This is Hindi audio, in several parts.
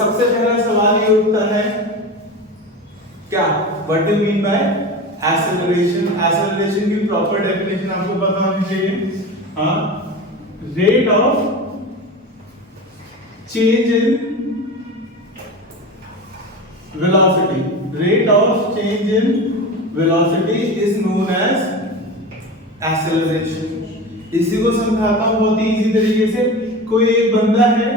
सबसे पहला सवाल ये उठता है क्या, what do mean by acceleration. Acceleration की प्रॉपर डेफिनेशन आपको पता होनी चाहिए। हाँ, rate of change in velocity, rate of change in velocity is known as acceleration। इसी को समझाता हूं बहुत ही इजी तरीके से। कोई एक बंदा है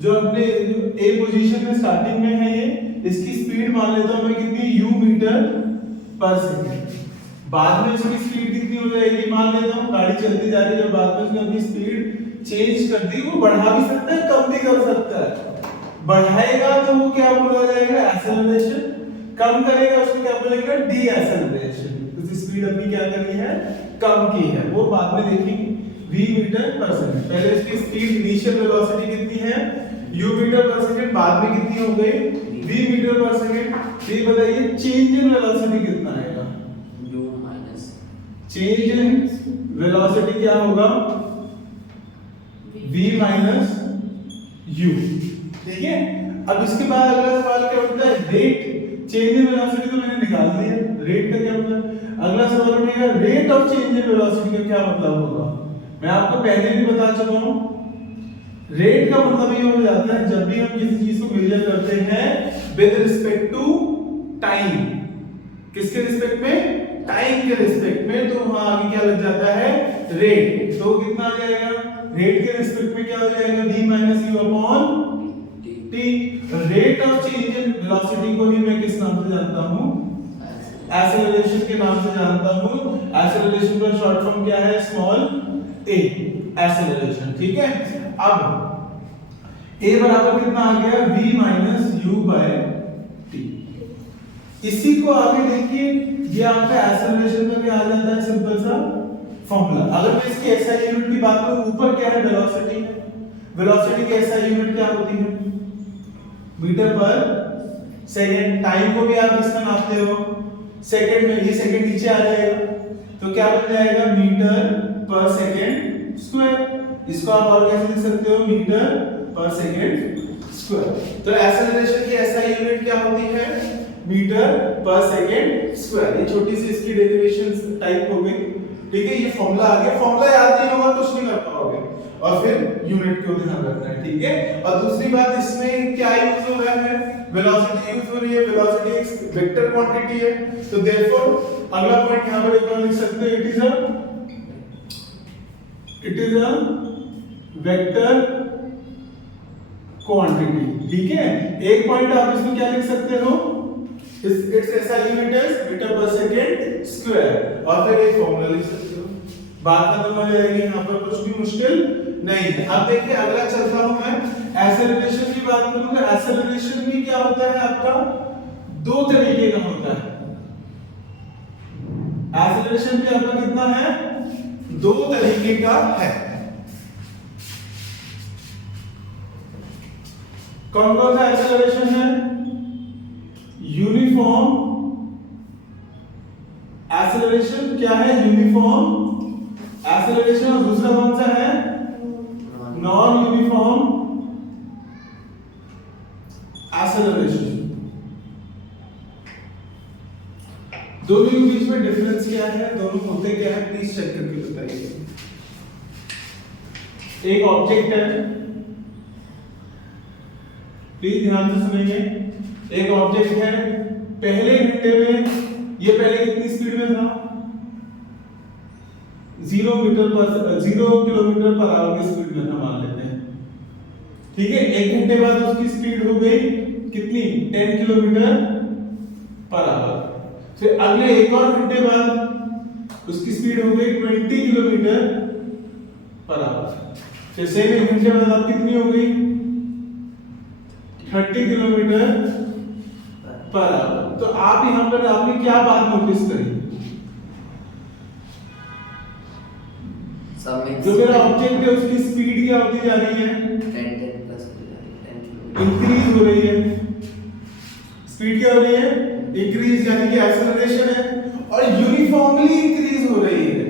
जो अपने ए पोजीशन में स्टार्टिंग में है, ये इसकी स्पीड मान लेता हूं मैं कितनी, u मीटर पर सेकंड। बाद में इसकी स्पीड कितनी हो जाएगी, मान लेता हूं गाड़ी चलती जा रही है, बाद में उसने अपनी स्पीड चेंज कर दी, वो बढ़ा भी सकता है कम भी कर सकता है। बढ़ाएगा तो वो क्या बोला जाएगा, एक्सेलरेशन। कम करेगा उसको क्या बोलेगा, डी एक्सेलरेशन। तो स्पीड अपनी क्या करनी है, कम की है, वो बाद में देखेंगे। v मीटर पर सेकंड, पहले इसकी स्पीड इनिशियल वेलोसिटी कितनी है, u मीटर पर सेकंड, बाद में कितनी हो गई, v मीटर पर सेकंड। ये बताइए चेंज इन वेलोसिटी कितना आएगा, u minus change in velocity क्या होगा, v माइनस u। ठीक है। अब इसके बाद अगला सवाल क्या उठता है, रेट चेंज इन वेलोसिटी तो मैंने निकाल दिया, रेट का क्या मतलब। अगला सवाल उठेगा rate of change in velocity का क्या मतलब होगा। मैं आपको पहले भी बता चुका हूं, रेट का मतलब ये हो जाता है जब भी हम किसी चीज को मेजर करते हैं विद रिस्पेक्ट टू टाइम। किसके रिस्पेक्ट में, टाइम के रिस्पेक्ट में, तो वहां आगे क्या लग जाता है, रेट। तो कितना आ जाएगा, रेट के रिस्पेक्ट में क्या हो जाएगा, v minus u upon t। Rate of change in velocity को ही मैं किस नाम से जानता हूं, एक्सेलरेशन के नाम से जानता हूं। एक्सेलरेशन का शॉर्ट फॉर्म क्या है, स्मॉल a, एक्सेलरेशन। ठीक है। अब a बराबर कितना आ गया, v minus u by t। इसी को आगे देखिए, ये आपका एक्सेलरेशन का क्या आ जाता है, सिंपल सा फॉर्मूला। अगर मैं इसकी एसआई यूनिट की बात करूं, ऊपर क्या है, वेलोसिटी है। वेलोसिटी की एसआई यूनिट क्या होती है, मीटर पर सेकंड। टाइम को भी आप इसमें नापते हो सेकंड में, ये सेकंड नीचे आ जाएगा तो क्या बन जाएगा, मीटर पर सेकंड स्क्वायर। इसको आप और कैसे लिख सकते हो, मीटर पर सेकंड स्क्वायर। तो एक्सेलरेशन की एसआई यूनिट क्या होती है, मीटर पर सेकंड स्क्वायर। ये छोटी सी इसकी डेरिवेशन टाइप हो गई। ठीक है, ये फॉर्मूला आ गया। फॉर्मूला याद नहीं होगा कुछ नहीं कर पाओगे, और फिर यूनिट को ध्यान रखना है। ठीक है। और दूसरी बात, इसमें क्या यूज हो रहा है, वेलोसिटी यूज हो रही है। वेलोसिटी एक वेक्टर क्वांटिटी है, तो देयरफॉर अगला पॉइंट यहां पर एक बार लिख सकते हैं, it is a vector quantity. ठीक है। एक पॉइंट आप इसमें क्या लिख सकते हो, it's SI unit is metre per second square, और फिर एक फॉर्मूला लिख सकते हो। बात खत्म हो जाएगी, यहां पर कुछ भी मुश्किल नहीं है। अब देखिए अगला चलता हूं मैं, एक्सेलरेशन की बात करूंगा। एक्सेलरेशन भी क्या होता है आपका, दो तरीके का होता है। एक्सेलरेशन भी आपका कितना है, दो तरीके का है। कौन कौन सा एक्सेलरेशन है, यूनिफॉर्म एक्सेलरेशन क्या है, यूनिफॉर्म एक्सेलरेशन, और दूसरा कौन सा है, नॉन यूनिफॉर्म एक्सेलरेशन। दोनों के बीच में डिफरेंस क्या है, दोनों होते क्या है, प्लीज चेक करके बताइए। एक ऑब्जेक्ट है, प्लीज ध्यान से सुनेंगे। एक ऑब्जेक्ट है, पहले घंटे में ये पहले कितनी स्पीड में था, 0 किलोमीटर पर आवर की स्पीड में था मान लेते हैं। ठीक है। एक घंटे बाद उसकी स्पीड हो गई कितनी, 10 किलोमीटर पर आवर। फिर अगले एक और घंटे बाद उसकी स्पीड हो गई 20 किलोमीटर पर आवर। फिर सेम एक घंटे बाद अब कितनी हो गई, 30 किलोमीटर पर आवर। तो आप यहां पर आपने क्या बात नोटिस करी, जो मेरा ऑब्जेक्ट है उसकी स्पीड क्या होती जा रही है, 10 प्लस इंक्रीज हो रही है। स्पीड क्या हो रही है, इंक्रीज, यानी कि एक्सेलरेशन है, और यूनिफॉर्मली इंक्रीज हो रही है।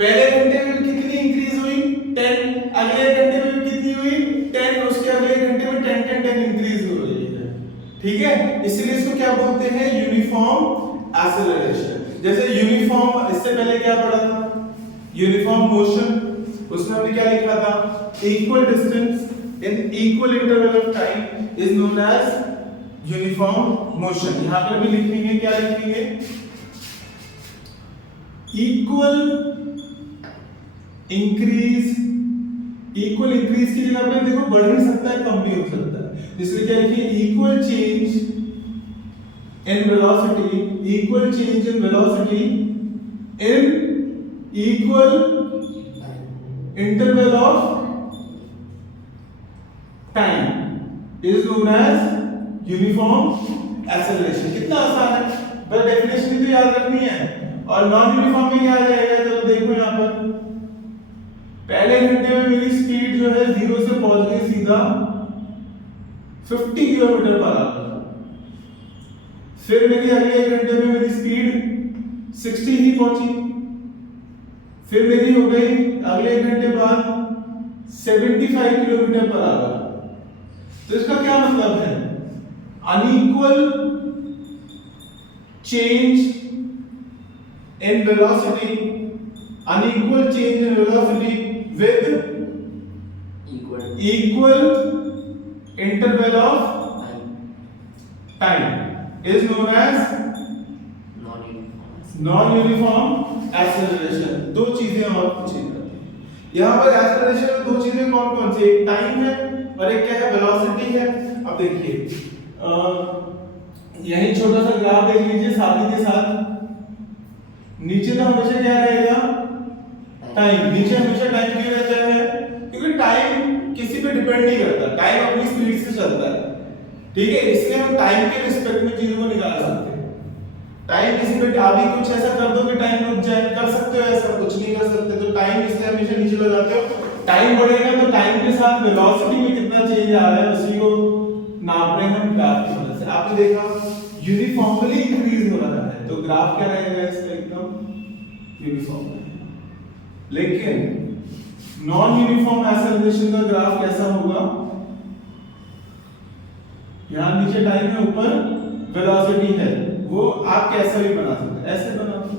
पहले घंटे में कितनी इंक्रीज हुई, 10, अगले घंटे में कितनी हुई, 10, उसके अगले घंटे में 10 10 इंक्रीज हो रही है, ठीक है, इसलिए इसको क्या बोलते हैं, यूनिफॉर्म एक्सेलरेशन। जैसे यूनिफॉर्म, इससे पहले क्या पढ़ा था, यूनिफॉर्म मोशन, उसमें हमने क्या लिखा था, equal distance in equal interval of time is known as uniform motion. यहां पर भी लिखेंगे, क्या लिखेंगे, इक्वल इंक्रीज की जगह पे देखो बढ़ भी सकता है, कम भी हो सकता है, इसलिए क्या लिखिए, equal change in velocity, equal change in velocity in equal interval of time is known as uniform acceleration. कितना आसान है, बस डेफिनेशन ही तो याद रखनी है। और नॉन यूनिफॉर्म में क्या आ जाएगा, चलो देखो यहां पर, पहले घंटे में मेरी स्पीड जो है 0 से पहुंच गई सीधा 50 किलोमीटर पर आवर, फिर मेरी अगले घंटे में मेरी स्पीड 60 ही पहुंची, फिर मेरी हो गई अगले घंटे बाद 75 किलोमीटर पर आवर। तो इसका क्या मतलब है, unequal change in velocity, unequal change in velocity with equal interval of time is known as non-uniform acceleration। दो चीजें और पूछी जाती हैं यहाँ पर, एक्सेलरेशन में दो चीजें कौन कौन सी, एक टाइम है और एक क्या है, वेलोसिटी है। अब देखिए यही छोटा सा ग्राफ देख लीजिए साथी के साथ, नीचे तो हमेशा क्या रहेगा, टाइम, नीचे हमेशा टाइम क्यों रहता है, क्योंकि टाइम किसी पे डिपेंड नहीं करता, टाइम अपनी स्पीड से चलता है, ठीक है, इसलिए हम टाइम के रिस्पेक्ट में चीजों को निकाल सकते हैं। टाइम किसी पे अभी कुछ ऐसा कर दो कि टाइम रुक जाए, कर सकते हो, ऐसा कुछ नहीं कर सकते, तो टाइम इसलिए हमेशा नीचे लगाते हो। टाइम बढ़ेगा तो टाइम के साथ वेलोसिटी में कितना चेंज आ रहा है उसी को नाप रहे हैं हम ग्राफ की मदद से। आपने देखा यूनिफॉर्मली इंक्रीज हो रहा है, तो ग्राफ क्या रहेगा इसका, एकदम यूनिफॉर्म रहेगा। लेकिन नॉन यूनिफॉर्म एक्सेलरेशन का ग्राफ कैसा होगा, यहां नीचे टाइम है, ऊपर वेलोसिटी है, वो आप कैसा भी बना सकते हैं, ऐसे बना सकते,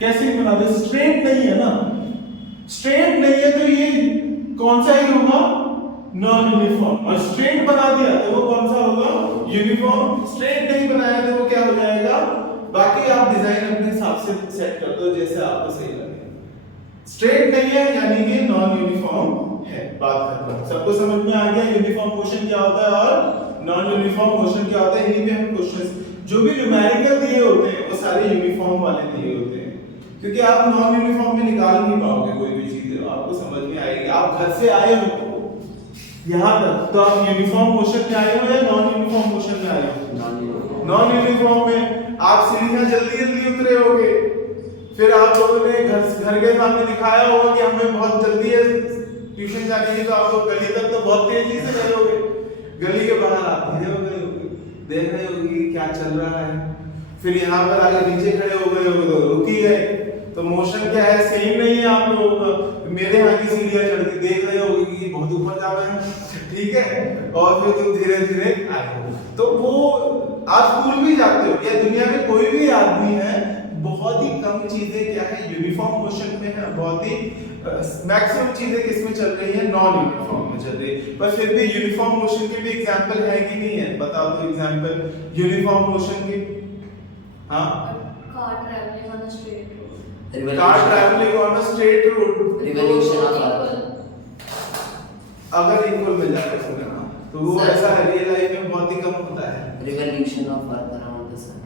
कैसे भी बना दे, स्ट्रेट नहीं है ना, स्ट्रेट नहीं है तो ये कौन सा ही होगा, नॉन यूनिफॉर्म, और स्ट्रेट बना दिया तो वो कौन सा होगा, यूनिफॉर्म। स्ट्रेट नहीं बनाया तो वो क्या हो जाएगा, बाकी आप डिजाइन अपने हिसाब से सेट कर दो जैसे आपको सही लगे। स्ट्रेट नहीं है यानी कि नॉन यूनिफॉर्म है, बात खत्म। सबको समझ में आ गया यूनिफॉर्म मोशन क्या होता है और नॉन यूनिफॉर्म मोशन क्या होता है। इन्हीं पे हम क्वेश्चंस जो भी न्यूमेरिकल दिए होते हैं वो सारे यूनिफॉर्म वाले दिए होते हैं, क्योंकि आप नॉन यूनिफॉर्म में निकाल नहीं पाओगे कोई भी चीज, आपको समझ में आएगी। आप घर से आए हो यहाँ तक तो आप यूनिफॉर्म मोशन में आए हो या नॉन यूनिफॉर्म मोशन में आए हो, नॉन यूनिफॉर्म में आप सीढ़ियां जल्दी जल्दी उतरे होगे, फिर आप लोगों ने घर के सामने दिखाया होगा कि हमें बहुत जल्दी है ट्यूशन जाने की, तो आप लोग गली तक तो बहुत तेजी से गए होगे, गली के बाहर आप धीरे हो गए होगे, देख रहे होगे क्या चल रहा है, फिर यहाँ पर आगे नीचे खड़े हो गए होगे तो रुक ही गए। तो मोशन क्या है, सेम नहीं है आप लोगों का। मेरे यहाँ की सीढ़ियां चढ़ के देख रहे होगे कि बहुत ऊपर जा रहे हैं, ठीक है, और फिर तुम धीरे धीरे आए हो, तो वो आप स्कूल भी जाते हो या दुनिया में कोई भी आदमी है, बहुत ही कम चीजें क्या है यूनिफॉर्म मोशन में है, बहुत ही मैक्सिमम चीजें किसमें चल रही है, नॉन यूनिफॉर्म में चल रही है। पर फिर भी यूनिफॉर्म मोशन के भी एग्जांपल है कि नहीं है, बता दो एग्जांपल यूनिफॉर्म मोशन के। हाँ, car traveling on a straight road, car travelling on a straight road, revolution of अर्थ, अगर इक्वल मिल जाए तो वो Sir. ऐसा है, रियल लाइफ में बहुत ही कम होता है। Revolution of earth around the sun,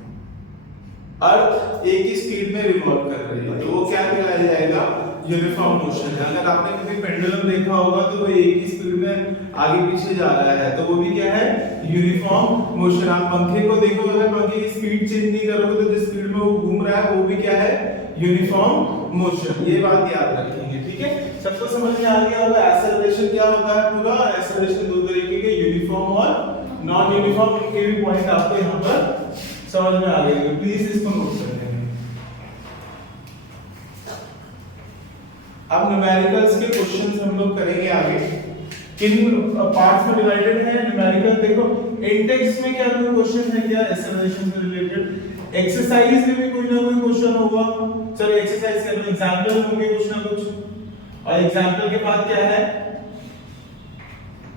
earth एक ही स्पीड में रिवॉल्व कर रही है, तो वो क्या कहलाया जाएगा, यूनिफॉर्म मोशन है। अगर आपने कभी पेंडुलम देखा होगा तो वो एक ही स्पीड में आगे पीछे जा रहा है, तो वो भी क्या है, यूनिफॉर्म मोशन। आप पंखे को देखो, अगर पंखे की स्पीड चेंज नहीं करोगे तो जिस स्पीड में वो घूम रहा है वो भी क्या है, यूनिफॉर्म मोशन। ये बात याद रखेंगे, ठीक है। सबको समझ में आ गया होगा एक्सेलरेशन क्या होता है पूरा। एक्सेलरेशन दो तरीके के, यूनिफॉर्म और नॉन यूनिफॉर्म, इनके भी पॉइंट आपको यहाँ पर समझ में आ गए, प्लीज इसको नोट कर लेंगे। अब न्यूमेरिकल्स के क्वेश्चंस हम लोग करेंगे आगे। किन पार्ट्स में डिवाइडेड है न्यूमेरिकल। देखो इंटेक्स में क्या कोई क्वेश्चन है क्या एक्सेलरेशन से रिलेटेड, एक्सरसाइज में भी कोई ना कोई क्वेश्चन होगा। चलो एक्सरसाइज कर लो, एग्जांपल होंगे कुछ ना कुछ, और एग्जांपल के बाद क्या है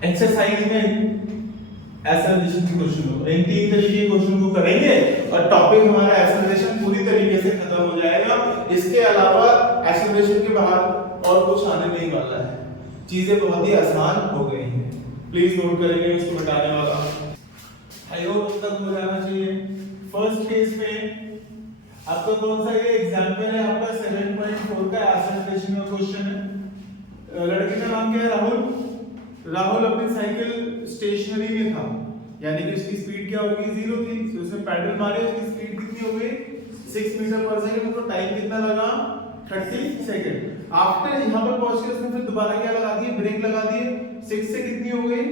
एक्सरसाइज में एक्सेलरेशन के क्वेश्चन होगा। इन तीन तरीके के क्वेश्चन को करेंगे और टॉपिक हमारा एक्सेलरेशन पूरी तरीके से खत्म हो जाएगा। इसके अलावा एक्सेलरेशन के बाहर और कुछ आने नहीं वाला है, चीजें बहुत ही आसान हो गई हैं। प्लीज नोट करेंगे इसको बताने वाला, आई होप अब तक हो जाना चाहिए। फर्स्ट केस में आपका कौन सा ये एग्जांपल है, आपका 7.4 का एक्सेलरेशन का क्वेश्चन है। लड़के का नाम क्या है, राहुल। राहुल अपनी साइकिल स्टेशनरी में था, यानी कि उसकी स्पीड क्या होगी 0 थी, तो उसने पैडल मारे, उसकी स्पीड कितनी हो गई 6 मीटर पर सेकंड, तो टाइम कितना लगा 30 सेकंड। आफ्टर यहां पर पहुंच के उसने फिर दोबारा क्या लगा दिए, ब्रेक लगा दिए, 6 से कितनी हो गई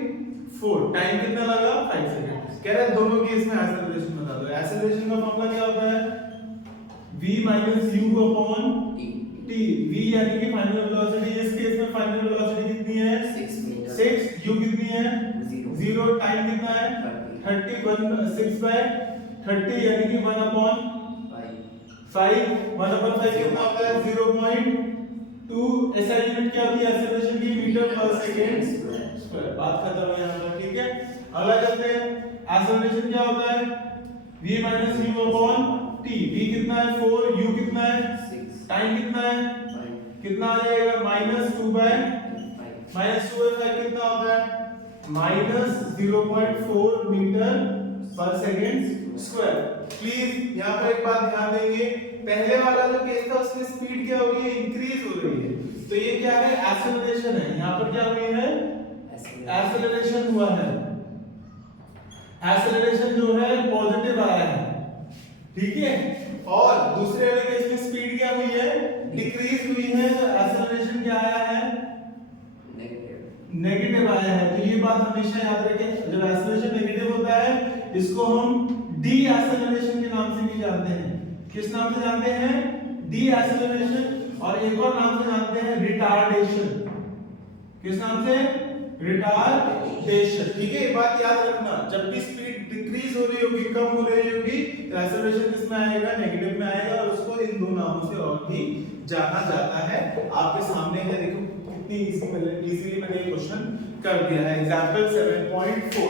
4, टाइम कितना लगा 5 सेकंड। कह रहा है दोनों केस में एक्सेलरेशन बता दो। एक्सेलरेशन का फॉर्मूला क्या होता है, v u upon t। v यानी कि फाइनल वेलोसिटी, इस केस में फाइनल वेलोसिटी कितनी है 6, u कितनी है 0, टाइम कितना है 30, 6/30 यानी कि 1/5, 1/5 कितना होता है 0.2। SI यूनिट क्या होती है एक्सेलरेशन की, मीटर पर सेकंड स्क्वायर। बात खत्म है यहां पर, ठीक है। अगला चलते हैं, एक्सेलरेशन क्या होता है v u upon t। v कितना है 4, u कितना है 6, टाइम कितना है कितना आ जाएगा -2/5 कितना होता है -0.4 metre per second square. Please यहां पर एक बात ध्यान देंगे, पहले वाला जो केस था उसमें स्पीड क्या हो रही है, इंक्रीज हो रही है, तो ये क्या है एक्सेलरेशन है। यहां पर क्या हुई है एक्सेलरेशन हुआ है, एक्सेलरेशन जो है पॉजिटिव आया है, ठीक है। और दूसरे वाले केस में स्पीड क्या हुई है, डिक्रीज हुई है, तो एक्सेलरेशन क्या आया है नेगेटिव आया है। तो ये बात हमेशा याद रखें, जब एक्सेलरेशन नेगेटिव होता है इसको हम डी एक्सेलरेशन के नाम से भी जानते हैं। किस नाम से जानते हैं, डी एक्सेलरेशन, और एक और नाम से जानते हैं रिटार्डेशन। किस नाम से, रिटार्डेशन, ठीक है। ये बात याद रखना, जब भी स्पीड डिक्रीज हो रही होगी, कम हो रही होगी, तो एक्सेलरेशन किस में आएगा, नेगेटिव में आएगा, और उसको इन दो नामों से और भी जाना जाता है। आपके सामने है, देखो कितनी इजीली मैंने ये क्वेश्चन कर दिया है। एग्जांपल 7.4